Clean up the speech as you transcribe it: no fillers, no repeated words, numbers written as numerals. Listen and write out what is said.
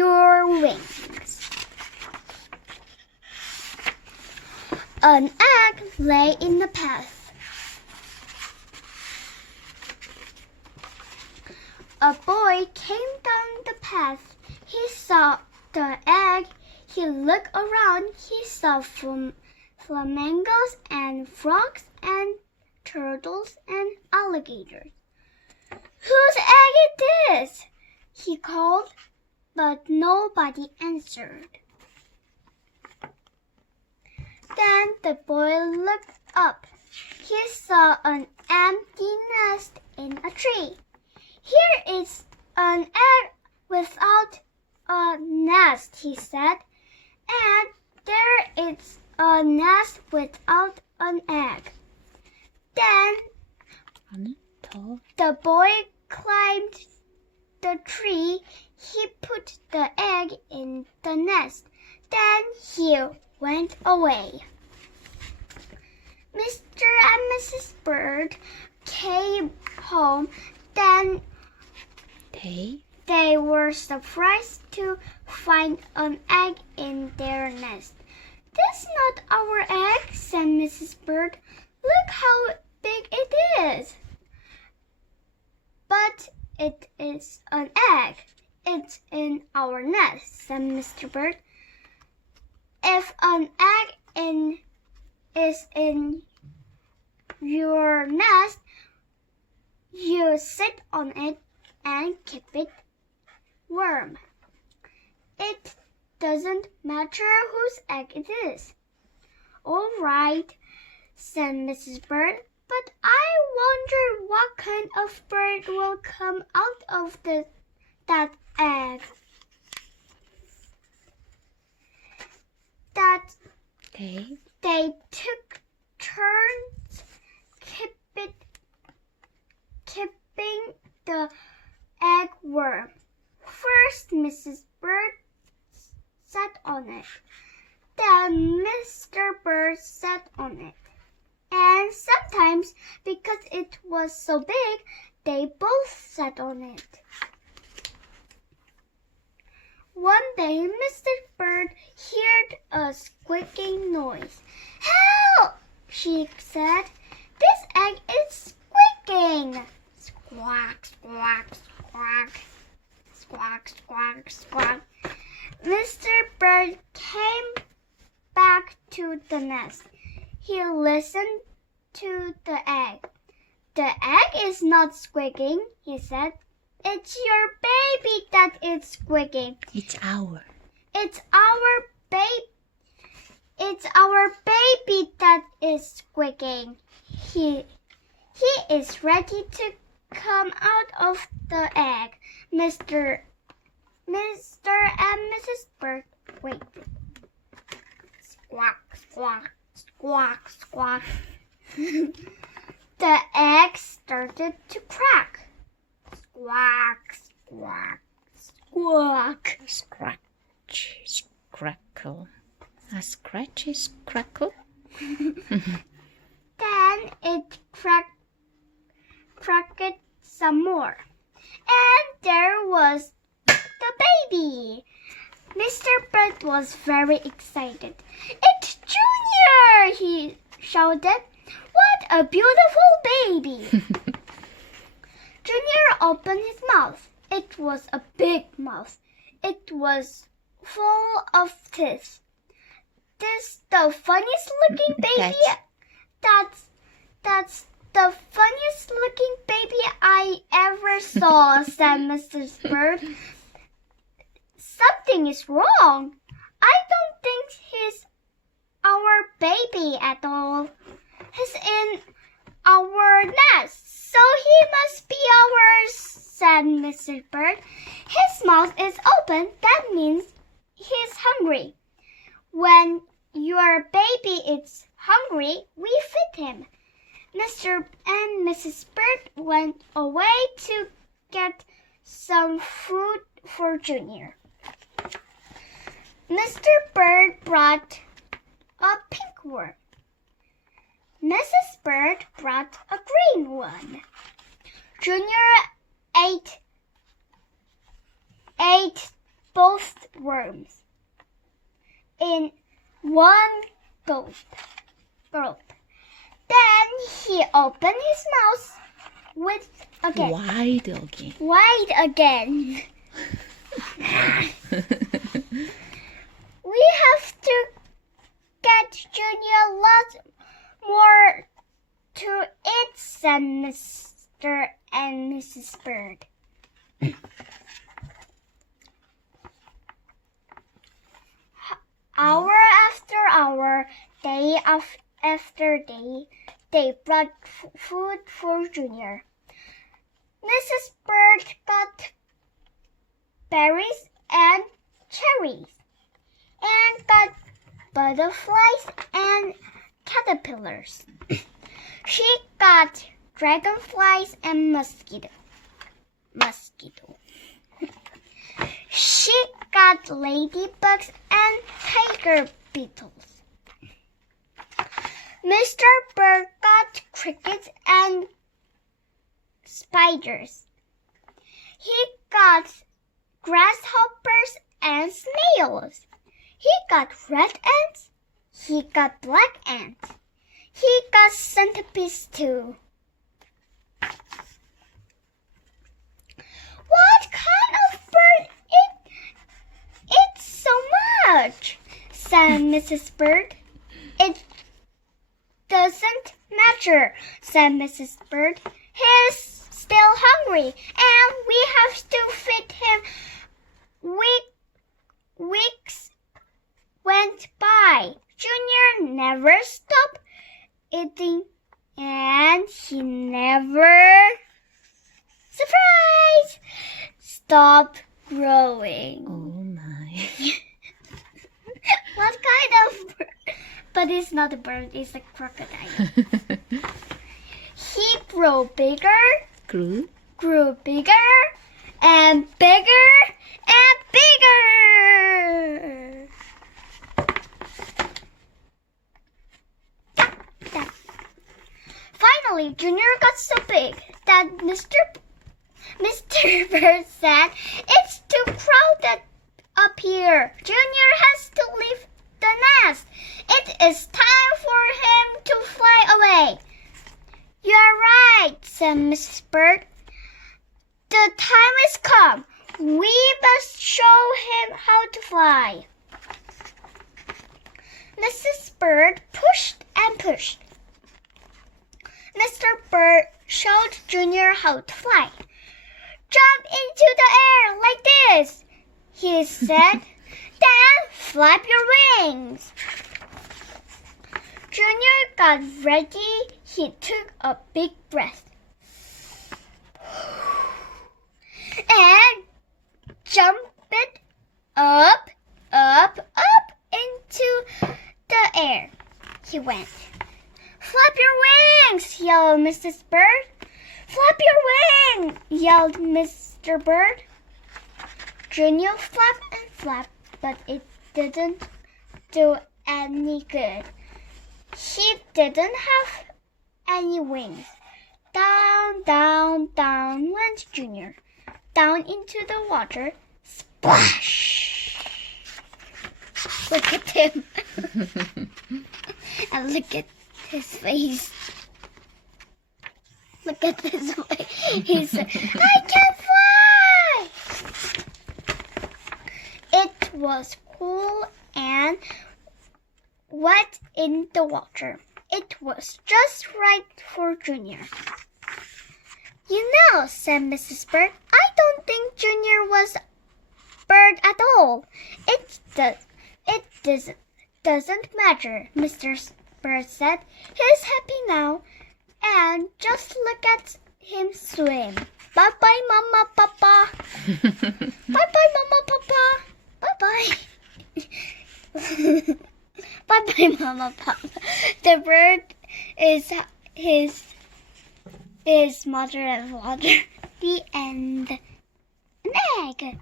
your wings. An egg lay in the path. A boy came down the path. He saw the egg. He looked around. He saw flamingos and frogs and turtles and alligators. "Whose egg is this?" he called, but nobody answered. Then the boy looked up. He saw an empty nest in a tree. "Here is an egg without a nest," he said, "and there is a nest without an egg." Then the boy climbed the tree. He put the egg in the nest. Then he went away. Mr. and Mrs. Bird came home. Then they were surprised to find an egg in their nest. "This is not our egg," said Mrs. Bird. "Look how big it is." "But it is an egg. It's in our nest," said Mr. Bird. "If an egg is in your nest, you sit on it and keep it warm. It doesn't matter whose egg it is." "All right," said Mrs. Bird, "but I wonder what kind of bird will come out of that egg." They took turns keeping the egg warm. First, Mrs. Bird sat on it. Then Mr. Bird sat on it. And sometimes, because it was so big, they both sat on it. One day, Mr. Bird heard a squeaking noise. "Help!" she said. "This egg is squeaking." Squawk, squawk, squawk. Squawk, squawk, squawk. Mr. Bird came back to the nest. He listened to the egg. "The egg is not squeaking," he said. "It's your baby that is squeaking." It's our baby that is squeaking. He is ready to come out of the egg. Mr. and Mrs. Bird waited. Squawk, squawk, squawk, squawk. The egg started to crack. Squawk, squawk, squawk. Scratch, crackle. A scratchy crackle. Then it cracked some more. And there was the baby. Mr. Bird was very excited. "It's Junior!" he shouted. "What a beautiful baby!" Junior opened his mouth. It was a big mouth. It was full of teeth. "This the funniest looking baby? That's the funniest looking baby I ever saw," said Mrs. Bird. "Something is wrong. I don't think he's our baby at all. He's in our nest, so he must be ours," said Mrs. Bird. "His mouth is open. That means he's hungry. When your baby is hungry, we feed him." Mr. and Mrs. Bird went away to get some food for Junior. Mr. Bird brought a pink worm. Mrs. Bird brought a green one. Junior ate both worms in one gulp. Then he opened his mouth Wide again. wide again. We have to get Junior lots more to eat, said Mr. and Mrs. Bird. Hour after hour, day after day, they brought food for Junior. Mrs. Bird got berries and cherries, and got butterflies and caterpillars. She got dragonflies and mosquito. She got ladybugs and tiger beetles. Mr. Bird got crickets and spiders. He got grasshoppers and snails. He got red ants. He got black ants. He got centipedes too. What kind of bird eats so much? Said Mrs. Bird. It doesn't matter, said Mrs. Bird. He's still hungry, and we have to feed him. Weeks went by. Junior never stopped eating, and he never, surprise, stopped growing. Oh my. What kind of bird? But it's not a bird, it's a crocodile. He grew bigger, grew bigger, and bigger, and bigger. Finally, Junior got so big that Mr. Bird said, "It's too crowded up here. Junior has to leave the nest. It is time for him to fly away." "You're right," said Mrs. Bird. "The time has come. We must show him how to fly." Mrs. Bird pushed and pushed. Mr. Bird showed Junior how to fly. "Jump into the air like this," he said. "Then flap your wings." Junior got ready. He took a big breath and jumped up into the air. He went. "Flap your wings!" yelled Mrs. Bird. "Flap your wings!" yelled Mr. Bird. Junior flapped and flapped, but it didn't do any good. He didn't have any wings. Down, down, down went Junior. Down into the water. Splash! Look at him. And look at his face. Look at this way. He said, "I can fly!" It was cool and wet in the water. It was just right for Junior. "You know," said Mrs. Bird, "I don't think Junior was a bird at all. It doesn't matter," Mr. Bird said. "He's happy now. And just look at him swim. Bye-bye, Mama, Papa. Bye-bye, Mama, Papa. Bye-bye." Bye-bye, Mama, Papa. The bird is his mother and father. The end. An egg.